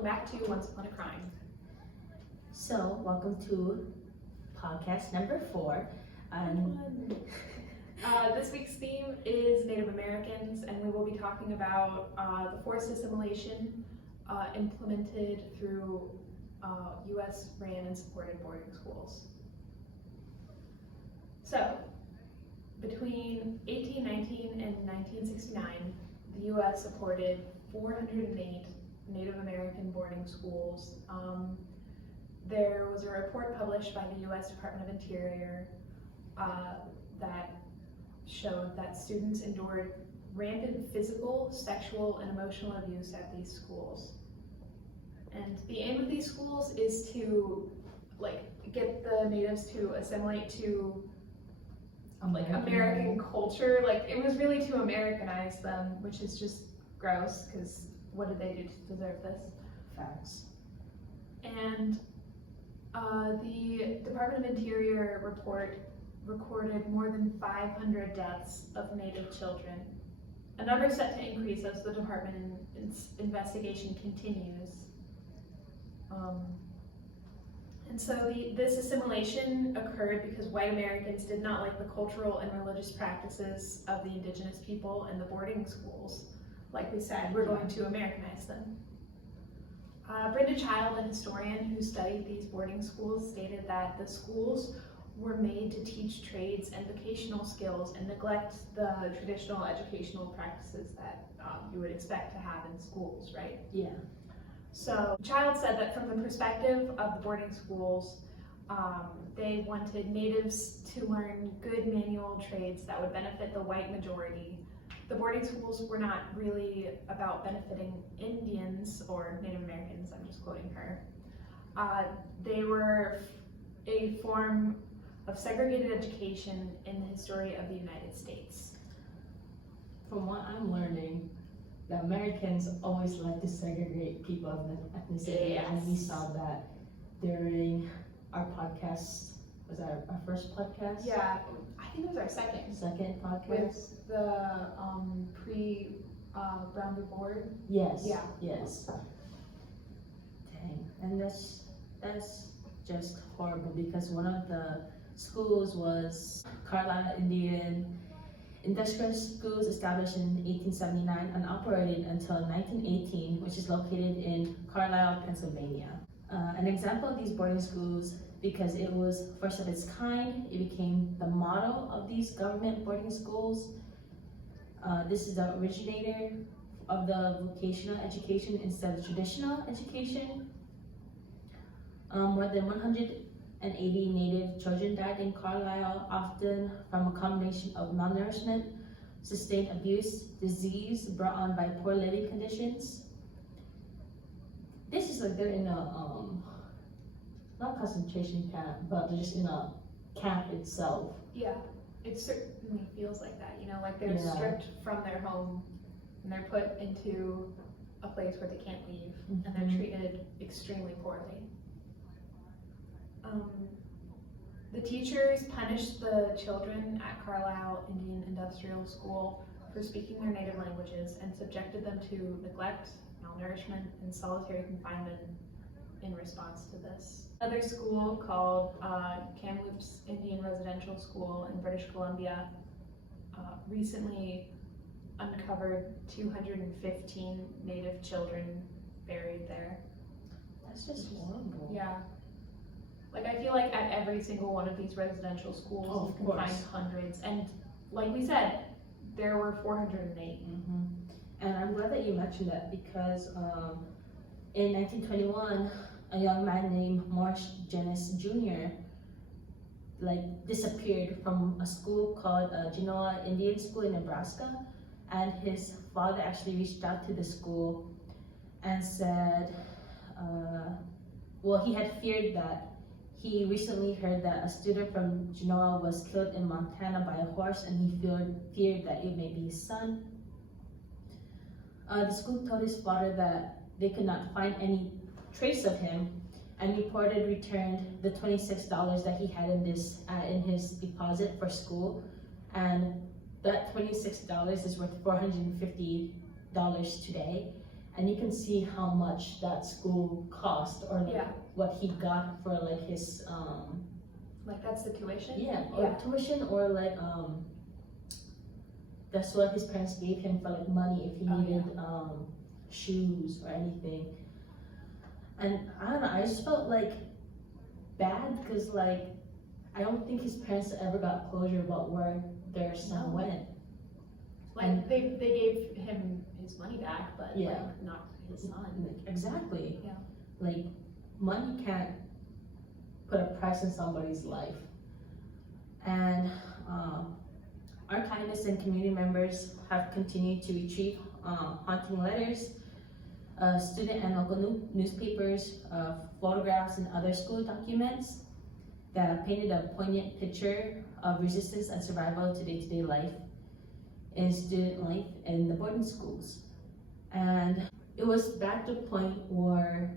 welcome back to Once Upon a Crime. So, welcome to podcast number 4. This week's theme is Native Americans, and we will be talking about the forced assimilation implemented through U.S. ran and supported boarding schools. So, between 1819 and 1969, the U.S. supported 408 Native American boarding schools. There was a report published by the U.S. Department of Interior that showed that students endured rampant physical, sexual, and emotional abuse at these schools. And the aim of these schools is to get the natives to assimilate to American culture. It was really to Americanize them, which is just gross, because what did they do to deserve this? Facts. And the Department of Interior report recorded more than 500 deaths of Native children, a number set to increase as the department's investigation continues. And so this assimilation occurred because white Americans did not like the cultural and religious practices of the indigenous people in the boarding schools. Like we said, we're going to Americanize them. Brenda Child, a historian who studied these boarding schools, stated that the schools were made to teach trades and vocational skills and neglect the traditional educational practices that you would expect to have in schools, right? Yeah. So Child said that from the perspective of the boarding schools, they wanted natives to learn good manual trades that would benefit the white majority. The boarding schools were not really about benefiting Indians or Native Americans, I'm just quoting her. They were a form of segregated education in the history of the United States. From what I'm learning, the Americans always like to segregate people of ethnicity, Yes. and we saw that during our podcast. Was that our first podcast? Yeah, I think it was our second. Second podcast? With the pre-rounded board. Yes. Yeah. Yes. Dang, and that's just horrible, because one of the schools was Carlisle Indian Industrial Schools, established in 1879 and operated until 1918, which is located in Carlisle, Pennsylvania. An example of these boarding schools, because it was first of its kind, it became the model of these government boarding schools. This is the originator of the vocational education instead of traditional education. More than 180 Native children died in Carlisle, often from a combination of malnourishment, sustained abuse, disease brought on by poor living conditions. This is like they're in a not concentration camp, but they're just in a camp itself. Yeah, it certainly feels like that, like they're Yeah. stripped from their home and they're put into a place where they can't leave, and they're treated extremely poorly. The teachers punished the children at Carlisle Indian Industrial School for speaking their native languages and subjected them to neglect, malnourishment, and solitary confinement in response to this. Another school called Kamloops Indian Residential School in British Columbia recently uncovered 215 Native children buried there. That's just horrible. Yeah. I feel like at every single one of these residential schools, you can find hundreds. And like we said, there were 408. And I'm glad that you mentioned that, because in 1921, a young man named Morris Jennings Jr. disappeared from a school called Genoa Indian School in Nebraska, and his father actually reached out to the school and said, he had feared that he recently heard that a student from Genoa was killed in Montana by a horse, and he feared that it may be his son. The school told his father that they could not find any trace of him, and reported returned the $26 that he had in his deposit for school, and that $26 is worth $450 today. and you can see how much that school cost, or like Yeah. what he got for like his Like that's the tuition? yeah, or tuition, or like that's what his parents gave him for like money if he needed shoes or anything. And I don't know, I just felt like bad because like I don't think his parents ever got closure about where their son went. Like they gave him his money back, but Yeah. like not his son. Exactly. Yeah. Like money can't put a price in somebody's life. And archivists and community members have continued to retrieve haunting letters, student and local newspapers, photographs, and other school documents that painted a poignant picture of resistance and survival to day-to-day life in student life in the boarding schools. And it was back to the point where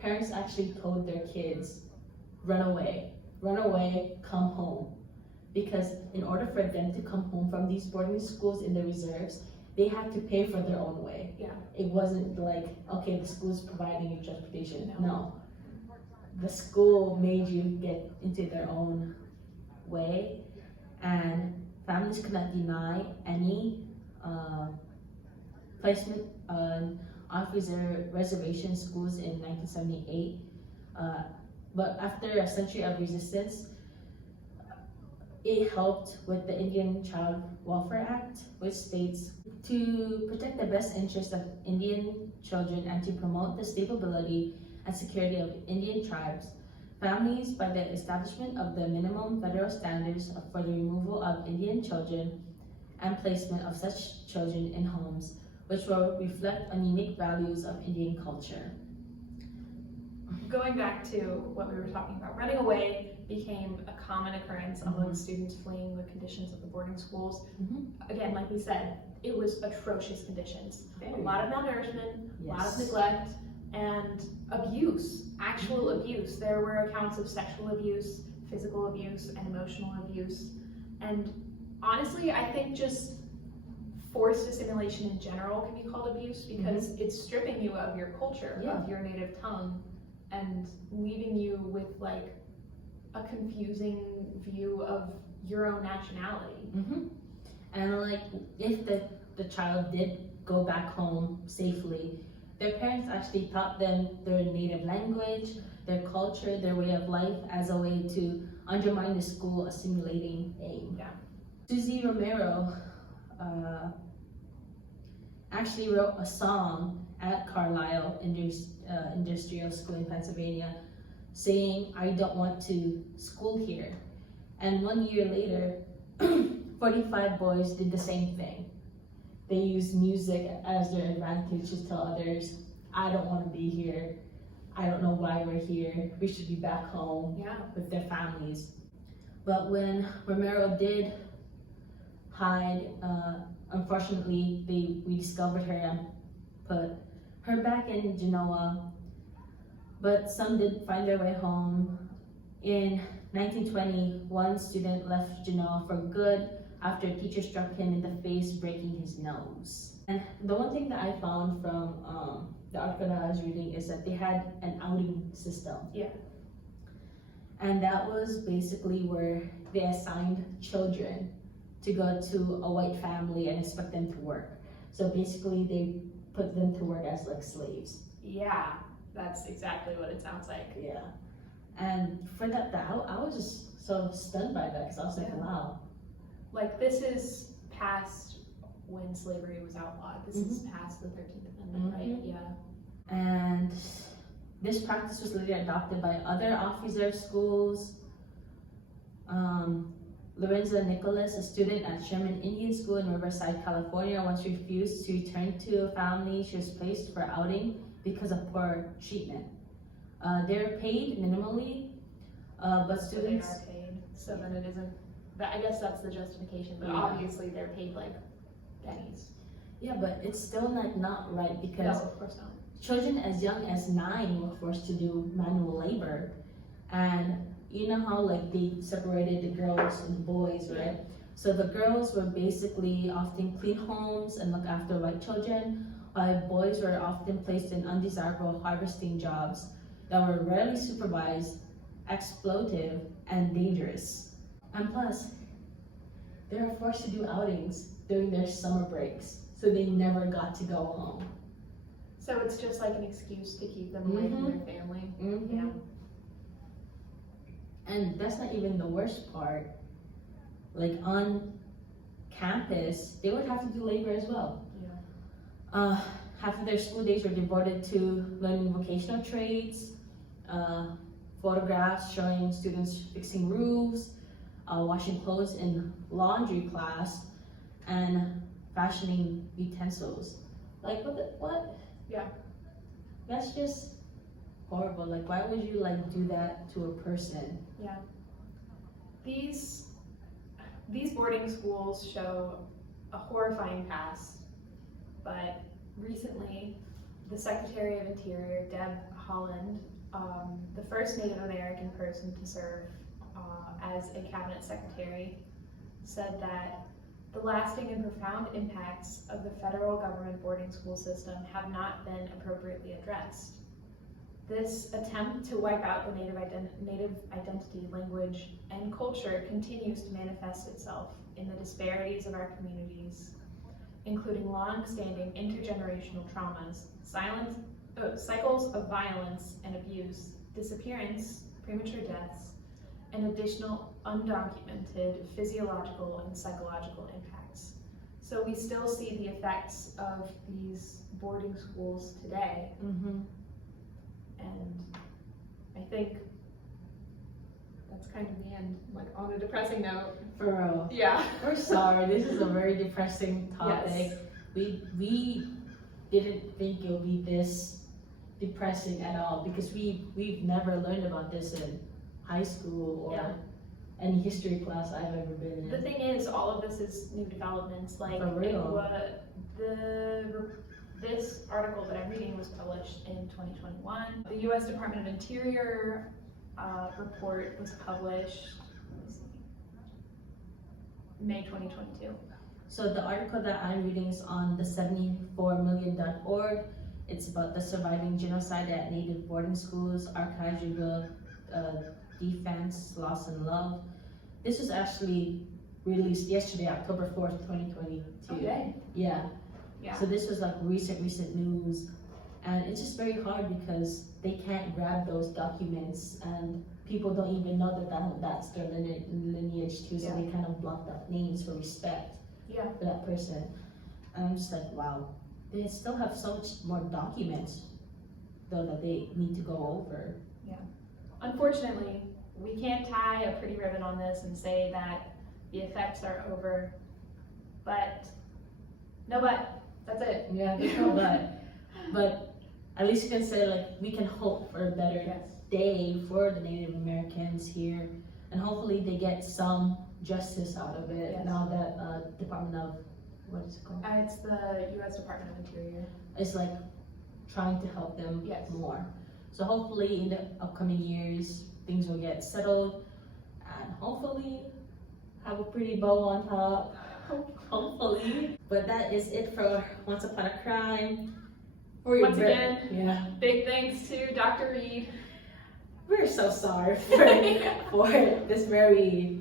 parents actually told their kids, run away, come home. Because in order for them to come home from these boarding schools in the reserves, they had to pay for their own way. Yeah. It wasn't like, okay, the school's providing you transportation. No. No. The school made you get into their own way, and families could not deny any placement on reservation schools in 1978. But after a century of resistance, it helped with the Indian Child Welfare Act, which states to protect the best interests of Indian children and to promote the stability and security of Indian tribes, families, by the establishment of the minimum federal standards for the removal of Indian children and placement of such children in homes which will reflect on unique values of Indian culture. Going back to what we were talking about, running away became a common occurrence among students fleeing the conditions of the boarding schools. Again, like we said, it was atrocious conditions. A lot of malnourishment, a lot of neglect, and abuse, actual abuse. There were accounts of sexual abuse, physical abuse, and emotional abuse. And honestly, I think just forced assimilation in general can be called abuse because it's stripping you of your culture, of your native tongue, and leaving you with like a confusing view of your own nationality. And like if the child did go back home safely, their parents actually taught them their native language, their culture, their way of life as a way to undermine the school assimilating aim. Susie Romero actually wrote a song at Carlisle Industrial School in Pennsylvania saying, "I don't want to school here." And 1 year later, 45 boys did the same thing. They used music as their advantage to tell others, "I don't want to be here. I don't know why we're here. We should be back home with their families." But when Romero did hide, unfortunately, we discovered her and put her back in Genoa. But some did find their way home. In 1920, one student left Genoa for good after a teacher struck him in the face, breaking his nose. And the one thing that I found from the article that I was reading is that they had an outing system. And that was basically where they assigned children to go to a white family and expect them to work. So basically they put them to work as like slaves. Yeah, that's exactly what it sounds like. Yeah. And for that, I was just so stunned by that because I was like, wow. Like this is past when slavery was outlawed. This is past the 13th Amendment, right? Yeah. And this practice was later adopted by other off-reserve schools. Lorenza Nicholas, a student at Sherman Indian School in Riverside, California, once refused to return to a family she was placed for outing because of poor treatment. They were paid minimally, but students... So they are paid, so then it isn't... I guess that's the justification, but Yeah. obviously they're paid like pennies. Yeah, but it's still not right because No, of course not. children as young as 9 were forced to do manual labor. And you know how like they separated the girls and the boys, right? So the girls were basically often clean homes and look after white children, Boys were often placed in undesirable harvesting jobs that were rarely supervised, exploitive, and dangerous. And plus, they were forced to do outings during their summer breaks, so they never got to go home. So it's just like an excuse to keep them away from their family. Yeah. And that's not even the worst part. Like on campus, they would have to do labor as well. Half of their school days were devoted to learning vocational trades, photographs showing students fixing roofs, washing clothes in laundry class, and fashioning utensils. Like what? Yeah. That's just horrible. Like, why would you like do that to a person? Yeah. These boarding schools show a horrifying past, but recently the Secretary of Interior, Deb Haaland, the first Native American person to serve as a cabinet secretary, said that the lasting and profound impacts of the federal government boarding school system have not been appropriately addressed. This attempt to wipe out the Native identity, language, and culture continues to manifest itself in the disparities of our communities, including long-standing intergenerational traumas, cycles of violence and abuse, disappearance, premature deaths, and additional undocumented physiological and psychological impacts. So we still see the effects of these boarding schools today. And I think that's kind of the end, like on a depressing note. For real. Yeah. We're sorry, this is a very depressing topic. Yes. We didn't think it would be this depressing at all, because we've never learned about this in high school or any history class I've ever been in. The thing is, all of this is new developments. Like, For real. This article that I'm reading was published in 2021. The U.S. Department of Interior report was published, May 2022. So the article that I'm reading is on the 74million.org. It's about the surviving genocide at Native boarding schools, archives reveal defense, loss, and love. This was actually released yesterday, October 4th, 2022. Okay. Yeah. Yeah. So this was like recent news, and it's just very hard because they can't grab those documents, and people don't even know that's their lineage too. So they kind of blocked out names for respect for that person. And I'm just like, wow, they still have so much more documents though that they need to go over. Yeah. Unfortunately, we can't tie a pretty ribbon on this and say that the effects are over, but that's it. Yeah, there's no but at least you can say, like, we can hope for a better day for the Native Americans here, and hopefully they get some justice out of it. Now that Department of, what is it called? It's the U.S. Department of Interior. It's like trying to help them more. So hopefully in the upcoming years things will get settled, and hopefully have a pretty bow on top. Hopefully. But that is it for Once Upon a Crime. Once again, big thanks to Dr. Reed. We're so sorry for this very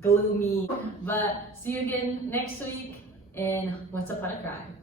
gloomy. But see you again next week in Once Upon a Crime.